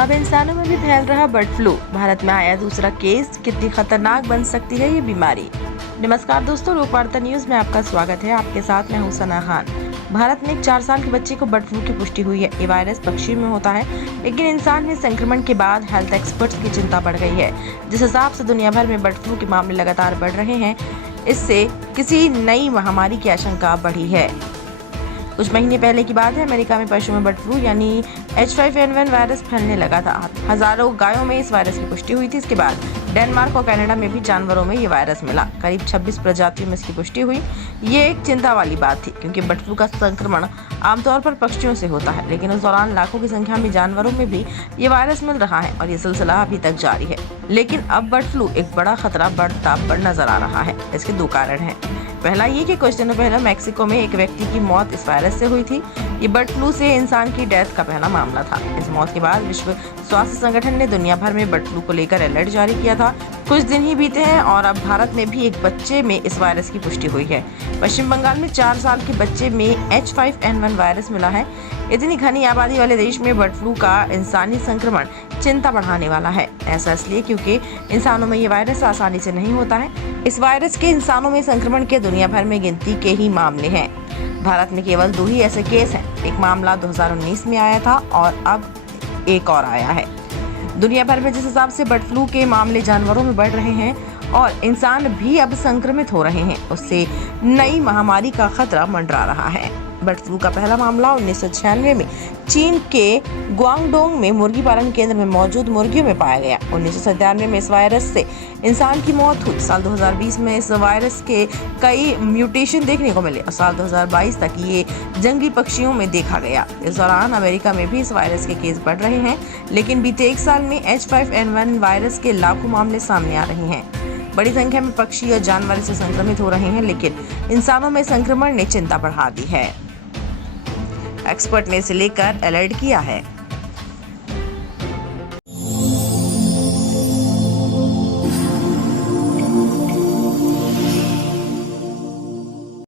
अब इंसानों में भी फैल रहा बर्ड फ्लू। भारत में आया दूसरा केस। कितनी खतरनाक बन सकती है ये बीमारी। नमस्कार दोस्तों, लोकवार्ता न्यूज में आपका स्वागत है। आपके साथ मैं हूं सना खान। भारत में एक 4 साल के बच्चे को बर्ड फ्लू की पुष्टि हुई है। ये वायरस पक्षियों में होता है, लेकिन इंसान में संक्रमण के बाद हेल्थ एक्सपर्ट्स की चिंता बढ़ गई है। जिस हिसाब से दुनिया भर में बर्ड फ्लू के मामले लगातार बढ़ रहे हैं, इससे किसी नई महामारी की आशंका बढ़ी है। कुछ महीने पहले की बात है, अमेरिका में पशुओं में बर्ड फ्लू यानी H5N1 वायरस फैलने लगा था। हजारों गायों में इस वायरस की पुष्टि हुई थी। इसके बाद डेनमार्क और कनाडा में भी जानवरों में ये वायरस मिला। करीब 26 प्रजातियों में इसकी पुष्टि हुई। ये एक चिंता वाली बात थी, क्योंकि बर्ड फ्लू का संक्रमण आमतौर पर पक्षियों से होता है, लेकिन उस दौरान लाखों की संख्या में जानवरों में भी ये वायरस मिल रहा है और ये सिलसिला अभी तक जारी है। लेकिन अब बर्ड फ्लू एक बड़ा खतरा बढ़ता नजर आ रहा है। इसके 2 कारण हैं। पहला ये कि कुछ दिनों पहले मैक्सिको में एक व्यक्ति की मौत इस वायरस से हुई थी। ये बर्ड फ्लू से इंसान की डेथ का पहला मामला था। इस मौत के बाद विश्व स्वास्थ्य संगठन ने दुनिया भर में बर्ड फ्लू को लेकर अलर्ट जारी किया था। कुछ दिन ही बीते हैं और अब भारत में भी एक बच्चे में इस वायरस की पुष्टि हुई है। पश्चिम बंगाल में 4 साल के बच्चे में H5N1 वायरस मिला है। इतनी घनी आबादी वाले देश में बर्ड फ्लू का इंसानी संक्रमण चिंता बढ़ाने वाला है। ऐसा इसलिए क्योंकि इंसानों में ये वायरस आसानी से नहीं होता है। इस वायरस के इंसानों में संक्रमण के दुनिया भर में गिनती के ही मामले हैं। भारत में केवल 2 ही ऐसे केस हैं। एक मामला 2019 में आया था और अब एक और आया है। दुनिया भर में जिस हिसाब से बर्ड फ्लू के मामले जानवरों में बढ़ रहे हैं और इंसान भी अब संक्रमित हो रहे हैं, उससे नई महामारी का खतरा मंडरा रहा है। बर्ड फ्लू का पहला मामला 1996 में चीन के ग्वांगडोंग में मुर्गी पालन केंद्र में मौजूद मुर्गियों में पाया गया। 1997 में इस वायरस से इंसान की मौत हुई। साल 2020 में इस वायरस के कई म्यूटेशन देखने को मिले और साल 2022 तक ये जंगली पक्षियों में देखा गया। इस दौरान अमेरिका में भी इस वायरस के केस बढ़ रहे हैं, लेकिन बीते 1 साल में H5N1 वायरस के लाखों मामले सामने आ रहे हैं। बड़ी संख्या में पक्षी और जानवर इससे संक्रमित हो रहे हैं, लेकिन इंसानों में संक्रमण ने चिंता बढ़ा दी है। एक्सपर्ट ने इसे लेकर अलर्ट किया है।